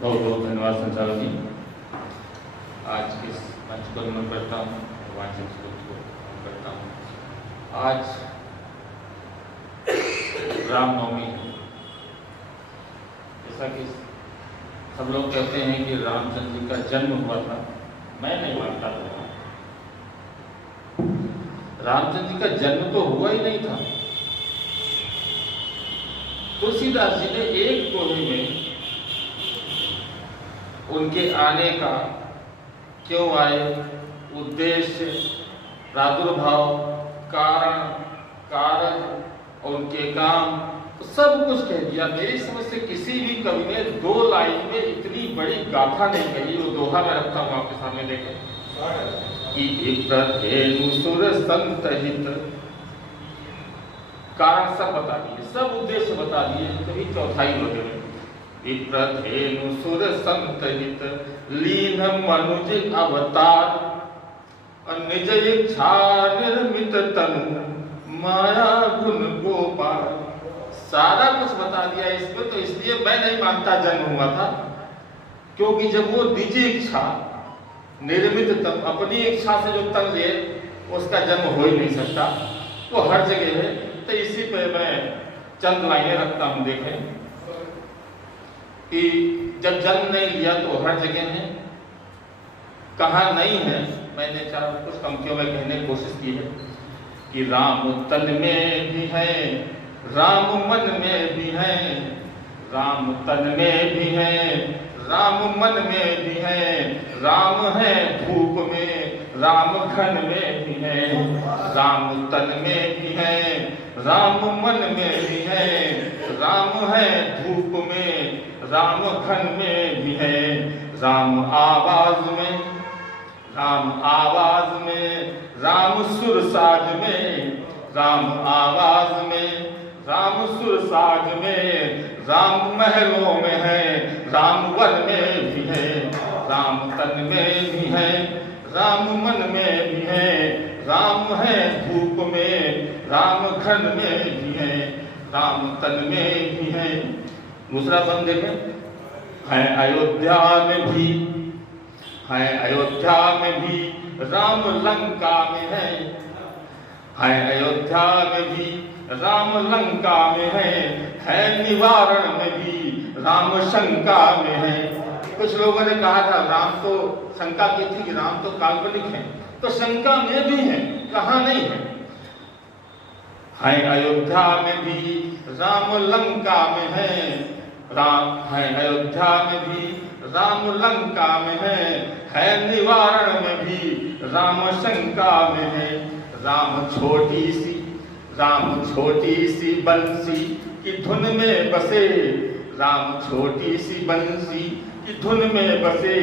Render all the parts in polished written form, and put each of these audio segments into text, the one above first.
बहुत बहुत धन्यवाद संचालक जी। आज इस मंच को नमन करता हूँ, वाचन को नमन करता हूँ। आज रामनवमी है। जैसा कि सब लोग कहते हैं कि रामचंद्र जी का जन्म हुआ था, मैं नहीं मानता था। रामचंद्र जी का जन्म तो हुआ ही नहीं था। तुलसीदास जी ने एक दोहे में उनके आने का, क्यों आए, उद्देश्य, प्रादुर्भाव, कारण, कारक और उनके काम सब कुछ कह दिया। मेरी समझ से किसी भी कवि ने 2 लाइन में इतनी बड़ी गाथा नहीं कही। वो दोहा मैं रखता हूँ आपके सामने, देखें कि धेनु सुर संत हित, कारण सब बता दिए, सब उद्देश्य बता दिए। कभी चौथाई होते में धेनु सुर संत हित, लीन मनुज अवतार, निज इच्छा निर्मित तनु, माया गुण गोपाल। सारा कुछ बता दिया इसमें। तो इसलिए मैं नहीं मानता जन्म हुआ था, क्योंकि जब वो निज इच्छा निर्मित तन, अपनी इच्छा से जो तन ले, उसका जन्म हो ही नहीं सकता। वो हर जगह है। तो इसी पे मैं चंद लाइनें रखता हूं। देखें कि जब जन्म नहीं लिया तो हर जगह है, कहाँ नहीं है। मैंने कुछ पंक्तियों में कहने की कोशिश की है कि राम तन में भी है, राम मन में भी है, राम तन में भी है, राम मन में भी है, राम है धूप में, राम घन में भी है, राम तन में भी है, राम मन में भी है, राम है धूप में, राम घन में भी है, राम आवाज में, राम आवाज में, राम सुर साज में, राम आवाज में, राम सुर साज में, राम महलों में है, राम वन में भी है, राम तन में भी है, राम मन में भी है, राम है धूप में, राम घन में भी है, राम तन में भी है। दूसरा बंद देखें, है अयोध्या में भी, है अयोध्या में भी, राम लंका में है अयोध्या में भी, राम लंका में है निवारण में भी, राम शंका में है। कुछ लोगों ने कहा था राम तो शंका की थी कि राम तो काल्पनिक है, तो शंका में भी है, कहाँ नहीं है अयोध्या में भी, राम लंका में है, राम है अयोध्या में भी, राम लंका में है निवारण में भी, राम शंका में है। राम छोटी सी बंसी की धुन में बसे, राम छोटी सी बंसी की धुन में बसे,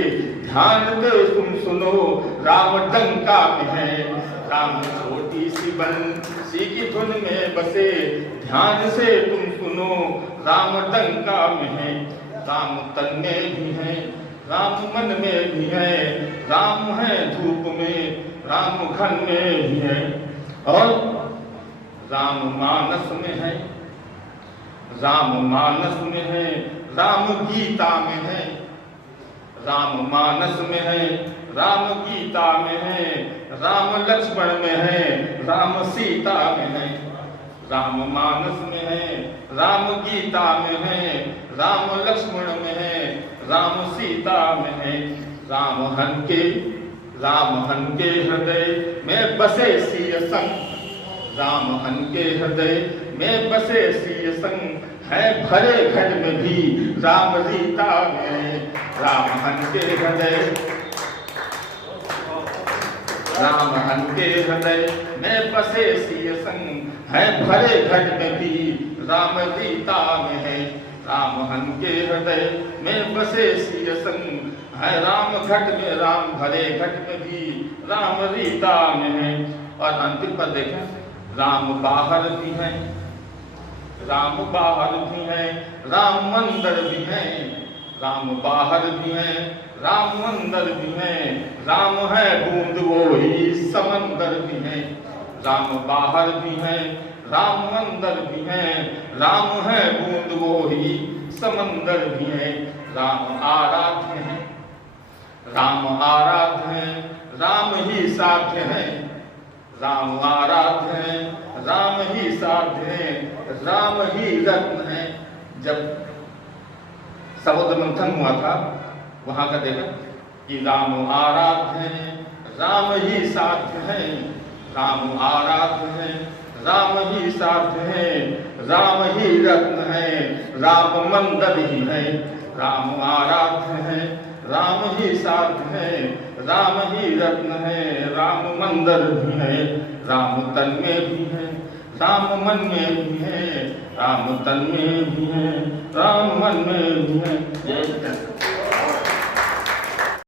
ध्यान दे तुम सुनो, राम डंका में है। राम छोटी सी बंसी की धुन में बसे, ध्यान से तुम सुनो, राम डंका में है। राम तन में भी है, राम मन में भी है, राम है धूप में, राम घन में भी है, और राम मानस में है, राम मानस में है, राम गीता में है, राम मानस में है, राम गीता में है, राम लक्ष्मण में है, राम सीता में है। राम मानस में है, राम गीता में है, राम लक्ष्मण में है, राम सीता में है। राम हन के हृदय में बसे सिय संग, राम हन के हृदय में बसे सिय संग, है भरे घट में भी, राम रीता में। राम हन के हृदय, राम हन के हृदय में बसे सिय संग, है भरे घट में भी, राम रीता में है। राम हन के हृदय में बसे सिय संग, है राम घट में, राम भरे घट में भी, राम रीता में है। और अंतिम पर देखें, राम बाहर भी है, राम बाहर भी है, राम मंदिर भी है, राम बाहर भी है, राम मंदिर भी है, राम है बूंद वो ही समंदर भी है। राम बाहर भी है, राम मंदिर भी है, राम है बूंद वो ही समंदर भी है। राम आराध्य है, राम आराध्य है, राम ही साध्य है, राम आराध्य है, राम ही साध्य है, राम ही रत्न है। जब समुद्र मंथन हुआ था वहां का देखा कि राम आराध्य है, राम ही साध्य है, राम आराध्य है, राम ही साध्य है, राम ही रत्न है, राम मंदिर ही है। राम आराध्य है, राम ही साध्य है, राम ही रत्न है, राम मंदिर भी है, राम तन में भी है, राम मन में भी है, राम तन में भी है, राम मन में भी है। जय